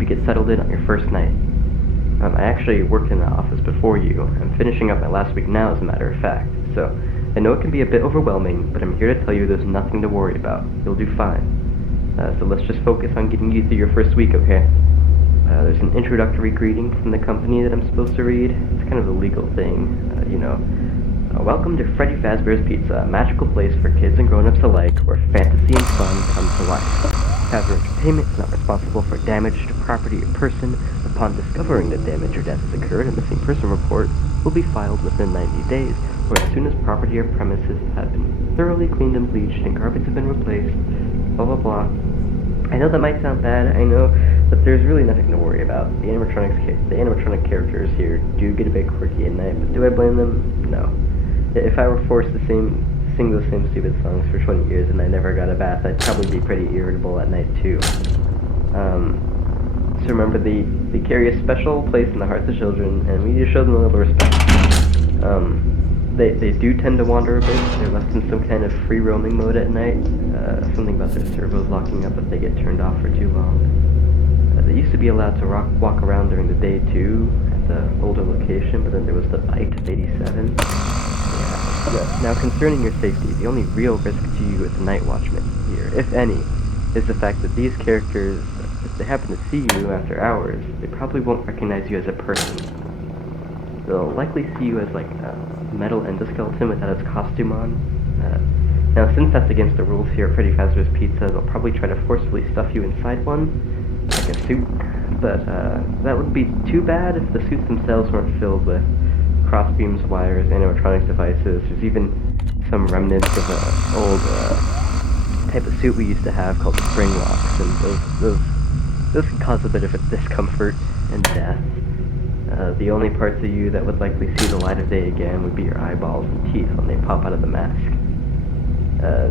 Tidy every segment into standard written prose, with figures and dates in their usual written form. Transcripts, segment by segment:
hope you get settled in on your first night. I actually worked in the office before you. I'm finishing up my last week now, as a matter of fact. So, I know it can be a bit overwhelming, but I'm here to tell you there's nothing to worry about. You'll do fine. So let's just focus on getting you through your first week, okay? There's an introductory greeting from the company that I'm supposed to read. It's kind of a legal thing, welcome to Freddy Fazbear's Pizza, a magical place for kids and grown-ups alike, where fantasy and fun come to life. Fazbear Entertainment is not responsible for damage to property or person. Upon discovering that damage or death has occurred, a missing person report will be filed within 90 days, or as soon as property or premises have been thoroughly cleaned and bleached and carpets have been replaced, blah blah blah. I know that might sound bad, I know, but there's really nothing to worry about. The animatronic characters here do get a bit quirky at night, but do I blame them? No. If I were forced to sing those same stupid songs for 20 years and I never got a bath, I'd probably be pretty irritable at night too. So remember, they carry a special place in the hearts of children, and we need to show them a little respect. They do tend to wander a bit. They're left in some kind of free roaming mode at night. Something about their servos locking up if they get turned off for too long. They used to be allowed to walk around during the day too, at the older location, but then there was the bite of 87. Yeah. Now, concerning your safety, the only real risk to you as a night watchman here, if any, is the fact that these characters, if they happen to see you after hours, they probably won't recognize you as a person. They'll likely see you as like a metal endoskeleton without its costume on. Now, since that's against the rules here at Freddy Fazbear's Pizza, they'll probably try to forcefully stuff you inside one, like a suit, but that would be too bad if the suits themselves weren't filled with crossbeams, wires, animatronics devices. There's even some remnants of an old type of suit we used to have called the spring locks, and those can cause a bit of a discomfort and death. The only parts of you that would likely see the light of day again would be your eyeballs and teeth when they pop out of the mask.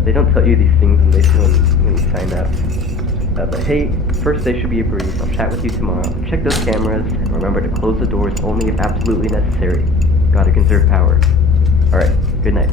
They don't tell you these things when you sign up. But hey, first day should be a breeze. I'll chat with you tomorrow. Check those cameras, and remember to close the doors only if absolutely necessary. Gotta conserve power. Alright, good night.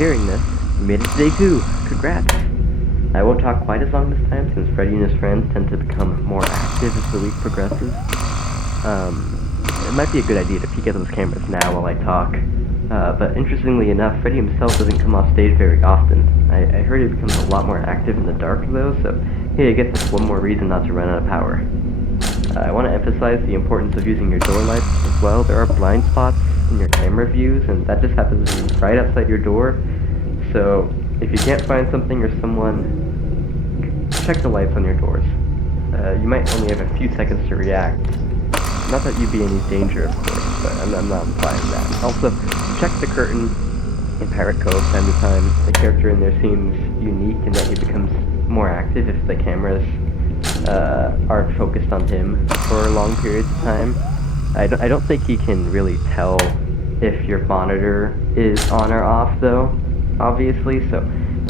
hearing this, you made it to day 2. Congrats! I won't talk quite as long this time, since Freddy and his friends tend to become more active as the week progresses. It might be a good idea to peek at those cameras now while I talk. But interestingly enough, Freddy himself doesn't come off stage very often. I heard he becomes a lot more active in the dark though, so hey, I guess that's one more reason not to run out of power. I want to emphasize the importance of using your door lights as well. There are blind spots in your camera views, and that just happens to be right outside your door. So if you can't find something or someone, check the lights on your doors. You might only have a few seconds to react. Not that you'd be in any danger, of course, but I'm not implying that. Also, check the curtain in Pirate Cove time to time. The character in there seems unique in that he becomes more active if the cameras aren't focused on him for long periods of time. I don't think he can really tell if your monitor is on or off, though, obviously, so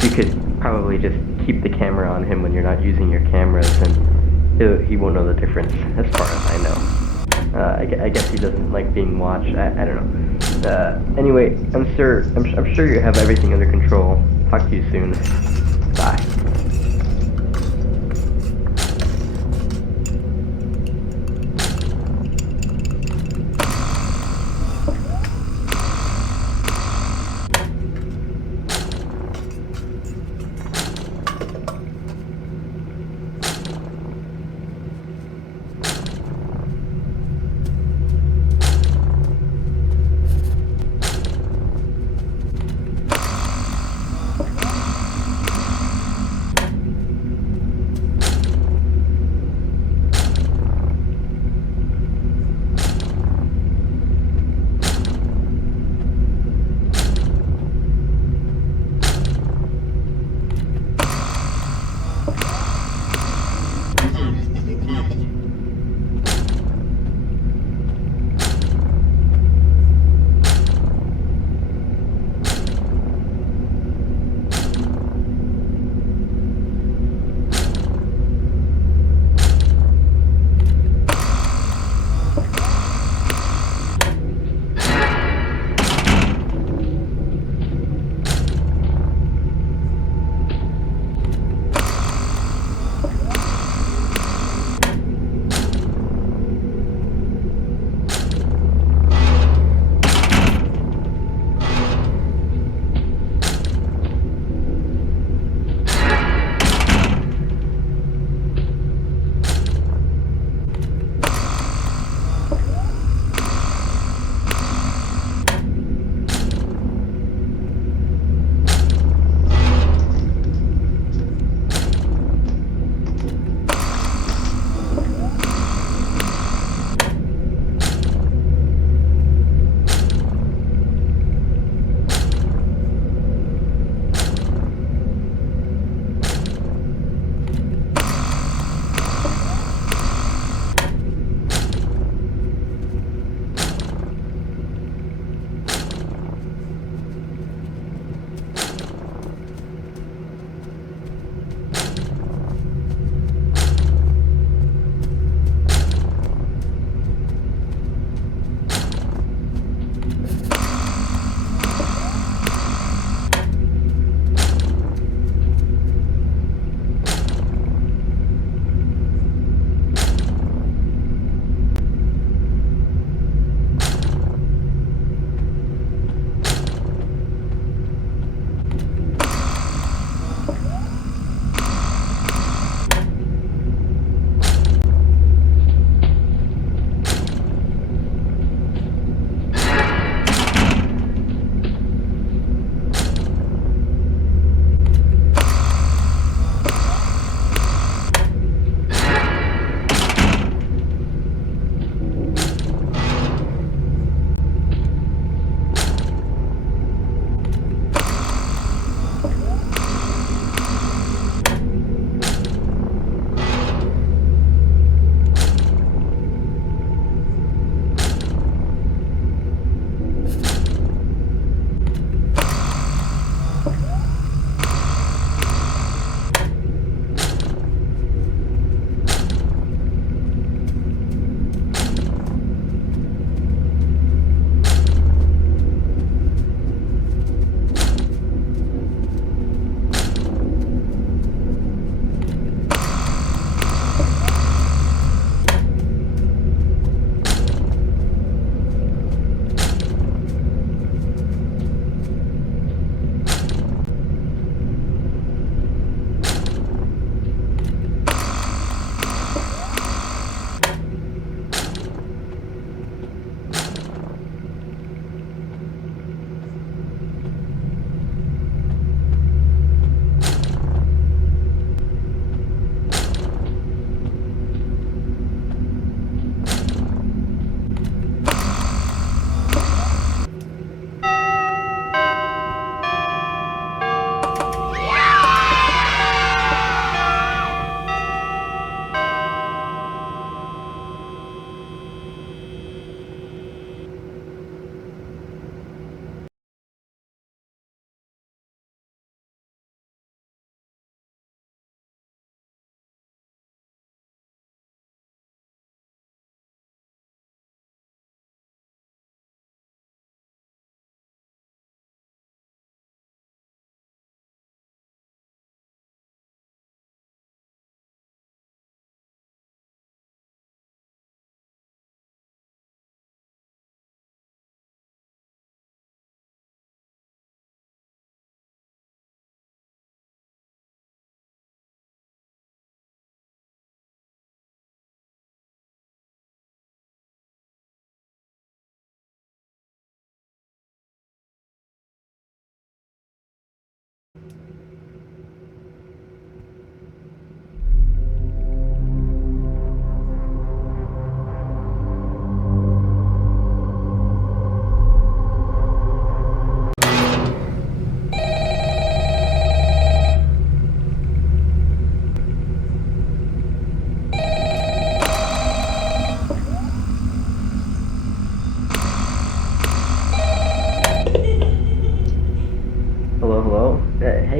you could probably just keep the camera on him when you're not using your cameras, and he won't know the difference, as far as I know. I guess he doesn't like being watched. I don't know. Anyway, I'm sure you have everything under control. Talk to you soon. Bye.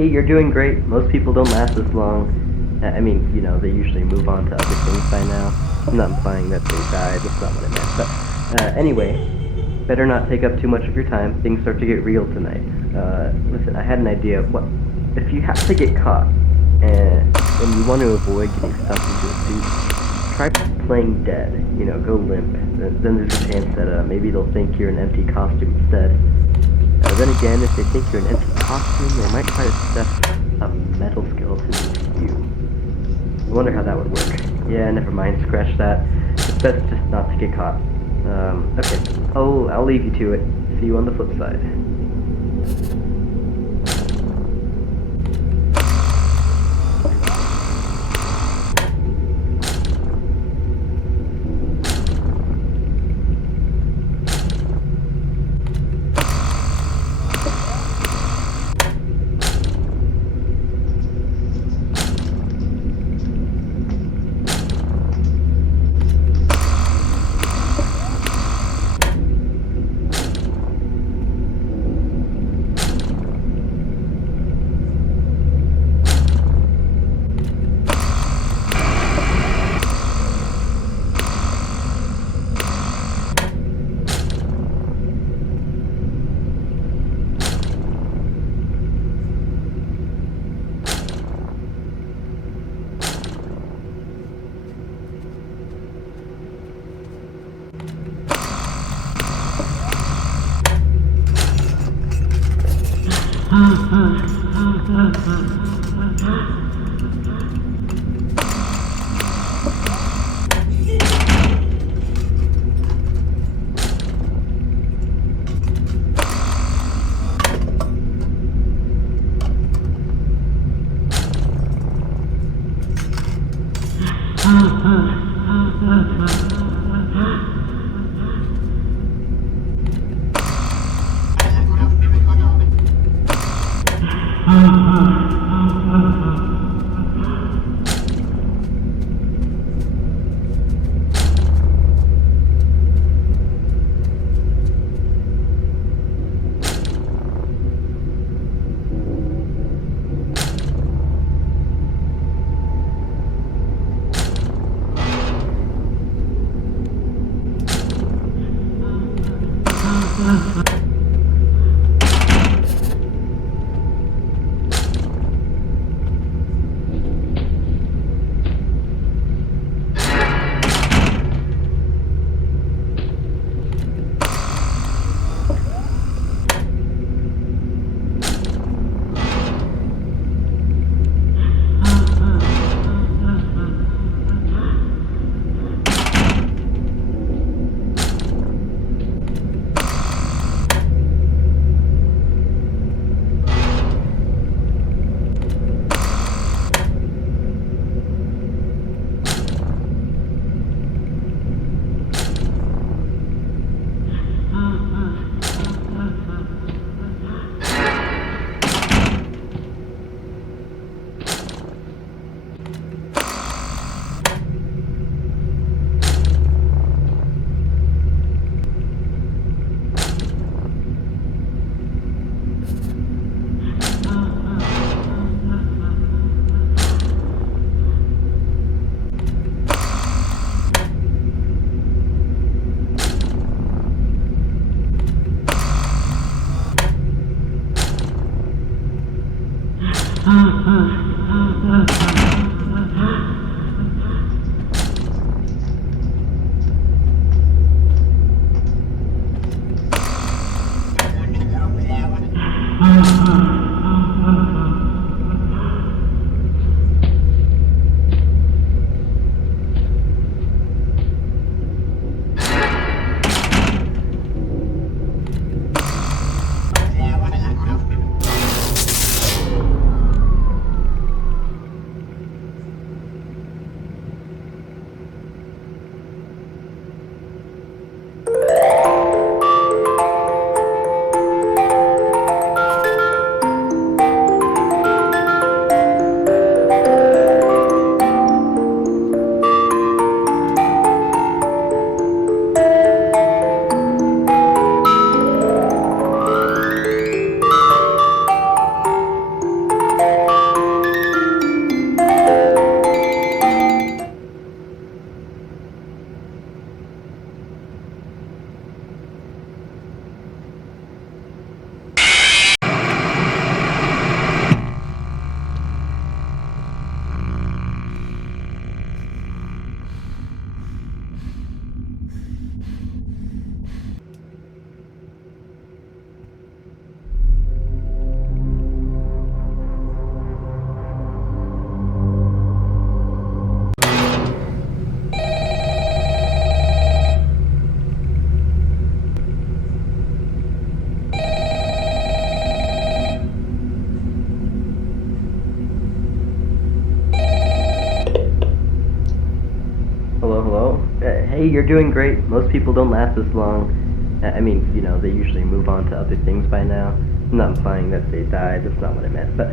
Hey, you're doing great. Most people don't last this long. I mean, you know, they usually move on to other things by now. I'm not implying that they died. That's not what I meant. But anyway, better not take up too much of your time. Things start to get real tonight. Listen, I had an idea. What if you have to get caught and you want to avoid getting stuffed into a suit? Try playing dead. You know, go limp. Then there's a chance that maybe they'll think you're an empty costume instead. Then again, if they think you're an empty costume, they might try to stuff a metal skeleton into you. I wonder how that would work. Yeah, never mind, scratch that. It's best just not to get caught. Okay. I'll leave you to it. See you on the flip side. Hey, you're doing great. Most people don't last this long. I mean, they usually move on to other things by now. I'm not implying that they died, that's not what I meant. But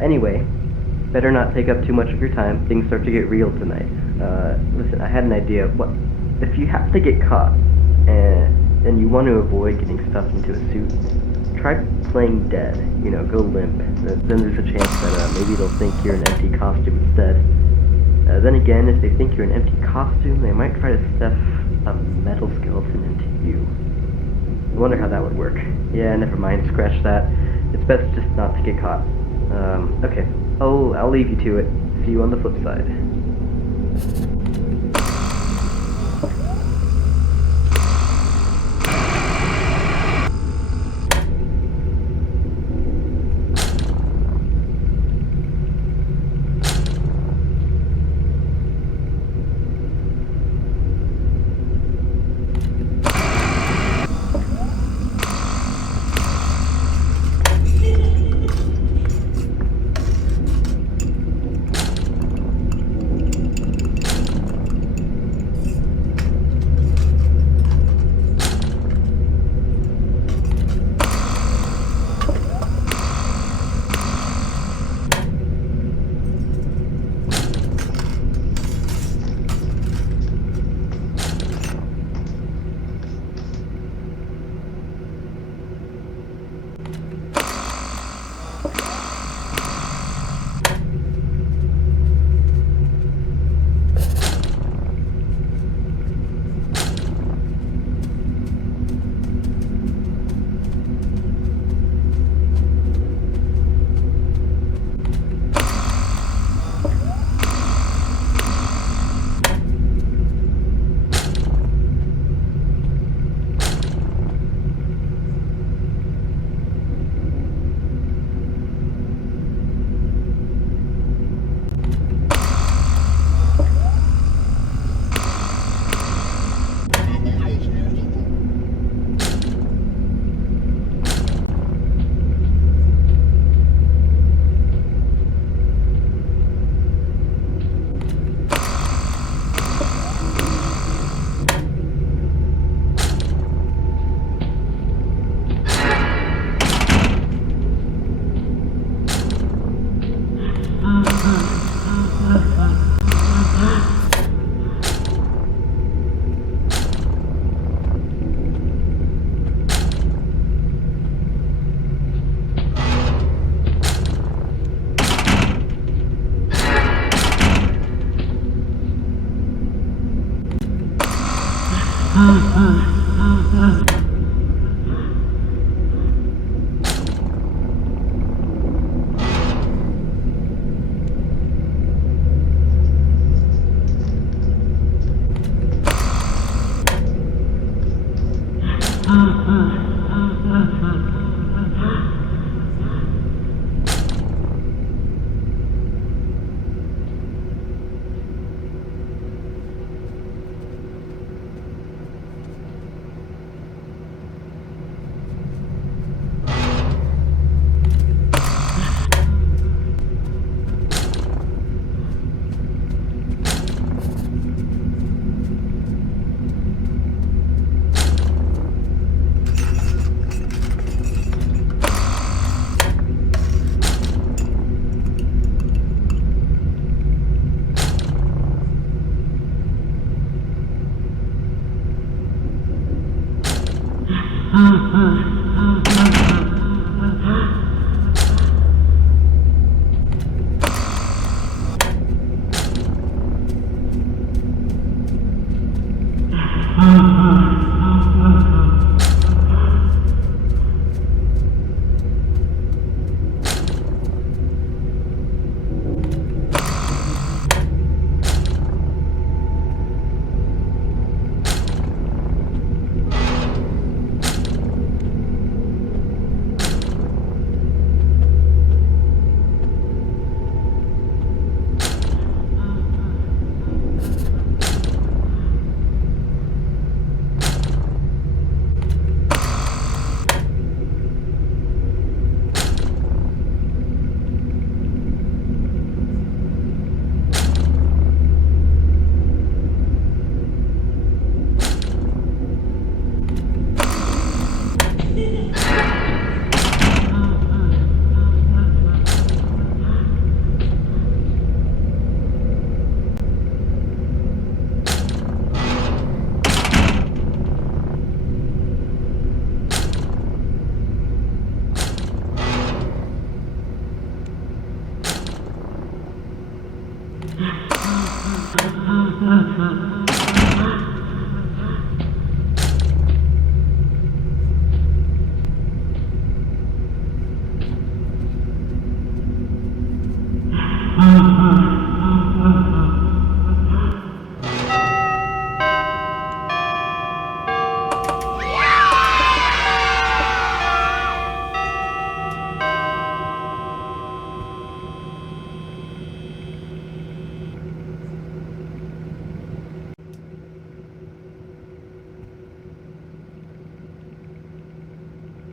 anyway, better not take up too much of your time. Things start to get real tonight. Listen, I had an idea. What if you have to get caught and you want to avoid getting stuffed into a suit? Try playing dead. Go limp. Then there's a chance that maybe they'll think you're an empty costume instead. Then again, if they think you're an empty costume, they might try to stuff a metal skeleton into you. I wonder how that would work. Yeah, never mind, scratch that. It's best just not to get caught. Okay. I'll leave you to it. See you on the flip side.